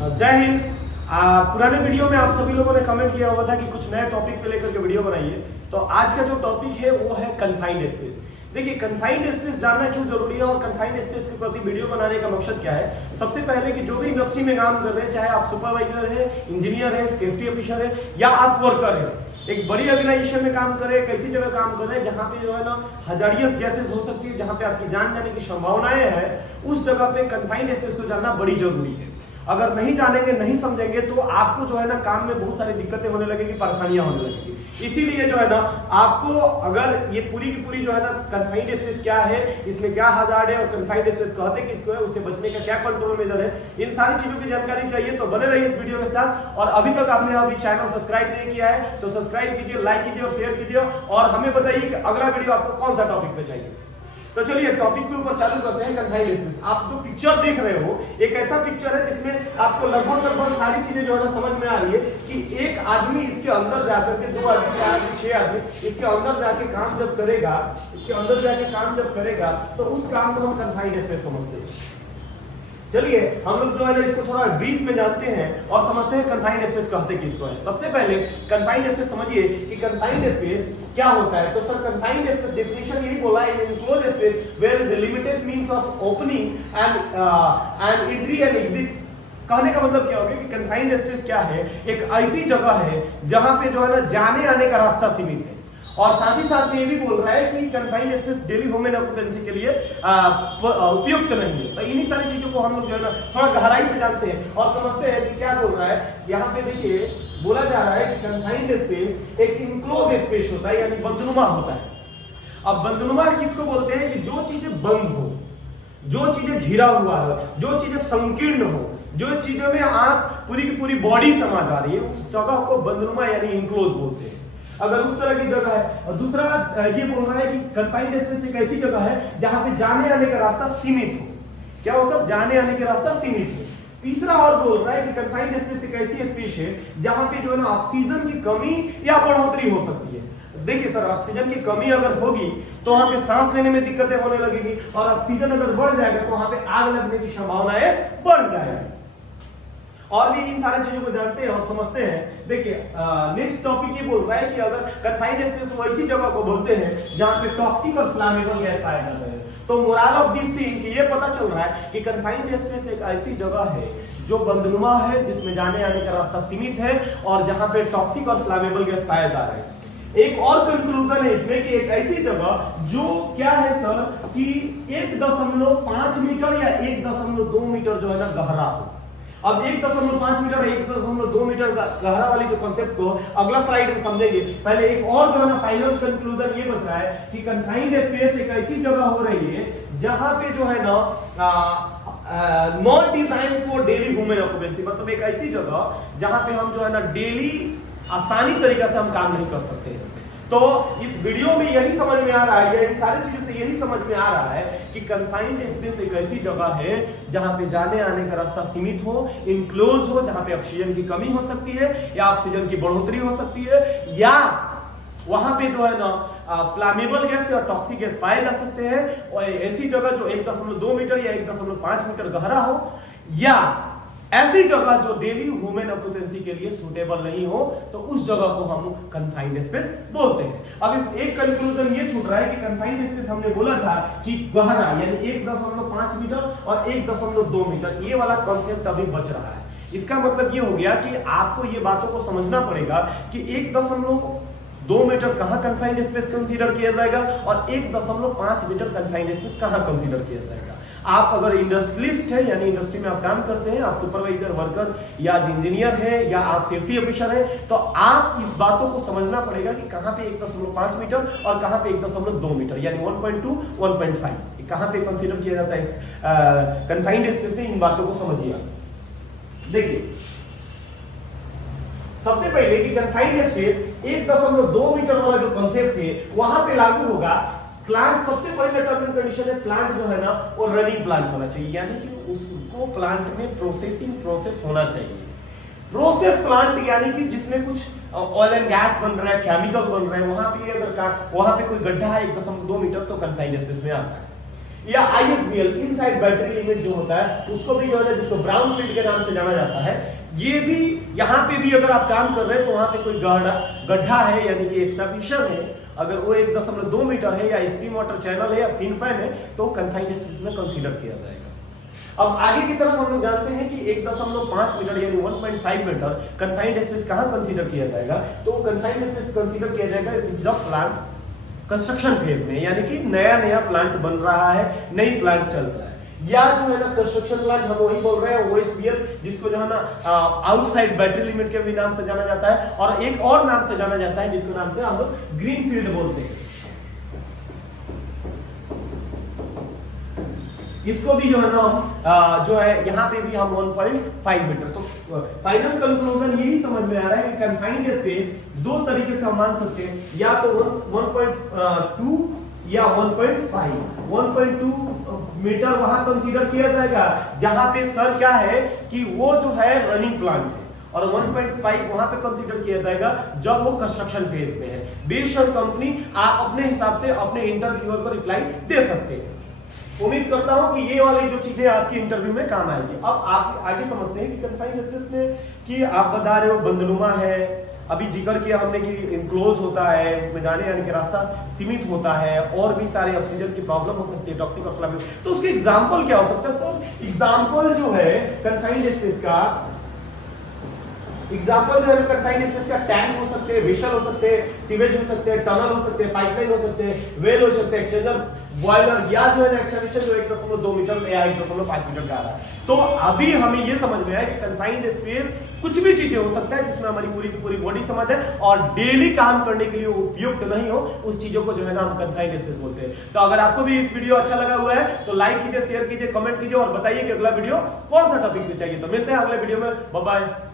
जय हिंद। पुराने वीडियो में आप सभी लोगों ने कमेंट किया हुआ था कि कुछ नए टॉपिक पे लेकर के वीडियो बनाइए। तो आज का जो टॉपिक है वो है कन्फाइंड स्पेस। देखिए, कन्फाइंड स्पेस जानना क्यों जरूरी है और कन्फाइंड स्पेस के प्रति वीडियो बनाने का मकसद क्या है। सबसे पहले कि जो भी इंडस्ट्री में काम कर रहे हैं, चाहे आप सुपरवाइजर है, इंजीनियर है, सेफ्टी ऑफिसर है या आप वर्कर है, एक बड़ी ऑर्गेनाइजेशन में काम कर रहे हैं, कैसी जगह काम कर रहे हैं जहां पे जो है ना हजारियस गैसेस हो सकती है, जहां पे आपकी जान जाने की संभावनाएं है, उस जगह पे कन्फाइंड स्पेस को जानना बड़ी जरूरी है। अगर नहीं जानेंगे, नहीं समझेंगे तो आपको जो है ना काम में बहुत सारी दिक्कतें होने लगेगी, परेशानियां होने लगेगी। इसीलिए जो है ना आपको अगर ये पूरी की पूरी जो है ना कन्फाइंड स्पेस क्या है, इसमें क्या हजार्ड है और कन्फाइंड स्पेस कहते किसको है, उससे बचने का क्या कंट्रोल मेजर है, इन सारी चीजों की जानकारी चाहिए तो बने रहिए इस वीडियो के साथ। और अभी तक आपने अभी चैनल सब्सक्राइब नहीं किया है तो सब्सक्राइब कीजिए, लाइक कीजिए और शेयर कीजिए और हमें बताइए कि अगला वीडियो आपको कौन सा टॉपिक पे चाहिए। तो चलिए टॉपिक के ऊपर चालू करते हैं। कन्फाइंड स्पेस, आप जो पिक्चर देख रहे हो एक ऐसा पिक्चर है जिसमें आपको लगभग सारी चीजें जो है ना समझ में आ रही है कि एक आदमी इसके अंदर जाकर के, 2 आदमी, 4 आदमी, 6 आदमी इसके अंदर जाके काम जब करेगा, इसके अंदर जाके काम जब करेगा तो उस काम को हम कन्फाइंड स्पेस समझते हैं। चलिए हम लोग जो है ना इसको थोड़ा ब्रीफ में जानते हैं और समझते हैं कन्फाइंड स्पेस कहते किसको है। सबसे पहले कन्फाइंड स्पेस समझिए कि कन्फाइंड स्पेस क्या होता है। तो सर कन्फाइंड स्पेस डेफिनेशन यही बोला है, in enclosed space where is the limited means of opening and entry and exit. कहने का मतलब क्या हो गया कि कन्फाइंड स्पेस क्या है, एक ऐसी जगह है जहां पे जो है ना जाने आने का रास्ता सीमित है। और साथ ही साथ में ये भी बोल रहा है कि confined space daily human occupancy के लिए उपयुक्त नहीं है। तो इन्हीं सारी चीजों को हम लोग जो है ना थोड़ा गहराई से जानते हैं और समझते हैं कि क्या बोल रहा है। यहाँ पे देखिए बोला जा रहा है कि कन्फाइंड स्पेस एक इनक्लोज स्पेस होता है, यानी बंदनुमा होता है। अब बंदनुमा किसको बोलते हैं कि जो चीजें बंद हो, जो चीजें घिरा हुआ है, जो चीजें संकीर्ण हो, जो चीजों में आप पूरी की पूरी बॉडी समा जा रही है, उस जगह को बंदनुमा यानी इनक्लोज बोलते हैं। अगर उस तरह की जगह है। और दूसरा ये बोल रहा है कि कन्फाइंड स्पेस एक ऐसी जगह है जहां पे जाने आने का रास्ता सीमित हो। क्या हो सब, जाने आने का रास्ता सीमित हो। तीसरा और बोल रहा है कि कन्फाइंड स्पेस एक ऐसी स्पेस है जहां पे जो है ना ऑक्सीजन की कमी या बढ़ोतरी हो सकती है। देखिए सर, ऑक्सीजन की कमी अगर होगी तो वहां पे सांस लेने में दिक्कतें होने लगेगी और ऑक्सीजन अगर बढ़ जाएगा तो वहां पे आग लगने की संभावनाएं बढ़ जाएगी। और भी इन सारी चीजों को जानते हैं और समझते हैं। देखिए नेक्स्ट टॉपिक ये बोल रहा है कि अगर कन्फाइंड स्पेस वो ऐसी जगह को बोलते हैं जहां पे टॉक्सिक और फ्लैमेबल गैस पाया जाता है। तो मोरल ऑफ दिस थिंग कि ये पता चल रहा है कि कन्फाइंड स्पेस एक ऐसी जगह है जो बंदनुमा है, जिसमें जाने आने का रास्ता सीमित है और जहां पे टॉक्सिक और फ्लैमेबल गैस पाया जा रहा है। एक और कंक्लूजन है इसमें कि एक ऐसी जगह जो क्या है सर कि 1.5 मीटर या 1.2 मीटर जो है ना गहरा हो। अब 1.5 मीटर 1.2 मीटर गहरा वाली जो कॉन्सेप्ट को अगला स्लाइड में समझेंगे। पहले एक और जो है ना फाइनल कंक्लूजन ये बता रहा है कि कन्फाइंड स्पेस एक ऐसी जगह हो रही है जहां पे जो है ना not design for daily human occupancy, मतलब एक ऐसी जगह जहां पे हम जो है ना डेली आसानी तरीके से हम काम नहीं कर सकते हैं। तो इस वीडियो में यही समझ में आ रहा है, या इन सारी चीजों से यही समझ में आ रहा है कि कन्फाइंड स्पेस एक ऐसी जगह है जहां पे जाने आने का रास्ता सीमित हो, इनक्लोज हो, जहां पे ऑक्सीजन की कमी हो सकती है या ऑक्सीजन की बढ़ोतरी हो सकती है, या वहां पे जो है ना फ्लैमेबल गैस और टॉक्सिक गैस पाए जा सकते हैं। और ऐसी जगह जो 1.2 मीटर या 1.5 मीटर गहरा हो, या ऐसी जगह जो डेली ह्यूमन ऑक्यूपेंसी के लिए सूटेबल नहीं हो, तो उस जगह को हम कन्फाइंड स्पेस बोलते हैं। अब एक कंक्लूजन ये छूट रहा है कि कन्फाइंड स्पेस हमने बोला था कि गहरा यानी 1.5 मीटर और 1.2 मीटर, ये वाला कॉन्सेप्ट अभी बच रहा है। इसका मतलब ये हो गया कि आपको ये बातों को समझना पड़ेगा कि 1.2 मीटर कहां कन्फाइंड स्पेस कंसीडर किया जाएगा और 1.5 मीटर कन्फाइंड स्पेस कहां कंसीडर किया जाएगा। आप अगर इंडस्ट्रियलिस्ट है यानी इंडस्ट्री में आप काम करते हैं, आप सुपरवाइजर, वर्कर या इंजीनियर है या आप सेफ्टी ऑफिसर है, तो आप इस बातों को समझना पड़ेगा कि कहां पे 1.5 मीटर और कहां पे 1.2 मीटर यानी 1.2 1.5 कहां पे कंसीडर किया जाता है कन्फाइंड स्पेस में। इन बातों को समझिए। देखिए सबसे पहले कि कन्फाइंड स्पेस 1.2 मीटर वाला जो कॉन्सेप्ट है वहां पे लागू होगा। प्लांट सबसे पहले टर्म एंड कंडीशन है, प्लांट जो है ना वो रनिंग प्लांट होना चाहिए, यानी कि उसको प्लांट में प्रोसेसिंग प्रोसेस होना चाहिए। प्रोसेस प्लांट यानी कि जिसमें कुछ ऑयल एंड गैस बन रहा है, केमिकल बन रहा है, वहां पे अगर वहां पे कोई गड्ढा है 1.2 मीटर तो कन्फाइंड स्पेस में आता है। या ISBL इनसाइड बैटरी लिमिट जो होता है उसको भी जो है ना, जिसको ब्राउन फील्ड के नाम से जाना जाता है, ये भी यहाँ पे भी अगर आप काम कर रहे हैं तो वहां पे कोई गड्ढा है यानी कि एक्सट्राविशन है, अगर वो 1.2 मीटर है या स्टीम वाटर चैनल है या फिन फैन है तो कंफाइंड स्पेस में कंसीडर किया जाएगा। अब आगे की तरफ हम लोग जानते हैं कि 1.5 मीटर यानी 1.5 मीटर कंफाइंड स्पेस कहां कंसीडर किया जाएगा, तो कंफाइंड स्पेस कंसीडर किया जाएगा जब प्लांट कंस्ट्रक्शन फेज में, यानी कि नया प्लांट बन रहा है, नई प्लांट चल रहा है, या जो है ना कंस्ट्रक्शन प्लांट हम वही बोल रहे हैं OSBL, जिसको जो है ना आउटसाइड बैटरी लिमिट के भी नाम से जाना जाता है, और एक और नाम से जाना जाता है जिसको नाम से हम लोग ग्रीन फील्ड बोलते हैं। इसको भी जो है ना जो है यहाँ पे भी हम 1.5 मीटर। तो फाइनल कंक्लूजन यही समझ में आ रहा है कि कंफाइंड स्पेस दो तरीके से हम मान सकते हैं, या तो 1.2 या 1.2 मीटर वहां कंसीडर किया जाएगा जहां पे सर क्या है कि वो जो है रनिंग प्लांट है, और 1.5 वहां पे कंसीडर किया जाएगा जब वो कंस्ट्रक्शन फेज में है। बेस्ड ऑन कंपनी आप अपने हिसाब से अपने इंटरव्यूअर को रिप्लाई दे सकते हैं। उम्मीद करता हूं कि ये वाली जो चीजें आपकी इंटरव्यू में काम आएगी। अब आप आगे समझते हैं कि कंफाइंड स्पेस में कि आप बता रहे हो बंदनुमा है, अभी जिक्र किया हमने कि इनक्लोज होता है, उसमें जाने आने का रास्ता सीमित होता है, और भी सारे ऑक्सीजन की प्रॉब्लम हो सकती है, टॉक्सिक और फ्लैमेबल। तो उसके एग्जांपल क्या हो सकता है? तो एग्जांपल जो है कंफाइंड स्पेस का एग्जांपल जो है कंफाइंड स्पेस का टैंक हो सकते हैं, वेसल हो सकते हैं, सीवेज हो सकते हैं, टनल हो सकते हैं, पाइपलाइन हो सकते हैं, वेल हो सकते हैं, एक्सचेंजर, बॉयलर, या जो है एक्सटेंशन जो 1.2 मीटर या 1.5 मीटर का आ रहा है। तो अभी हमें ये समझ में आया कि कंफाइंड स्पेस कुछ भी चीजें हो सकता है जिसमें हमारी पूरी की पूरी बॉडी समझ है और डेली काम करने के लिए उपयुक्त नहीं हो, उस चीजों को जो है ना हम कंफाइंड स्पेस बोलते हैं। तो अगर आपको भी इस वीडियो अच्छा लगा हुआ है तो लाइक कीजिए, शेयर कीजिए, कमेंट कीजिए और बताइए कि अगला वीडियो कौन सा टॉपिक पे चाहिए। तो मिलते हैं अगले वीडियो में, बाय बाय।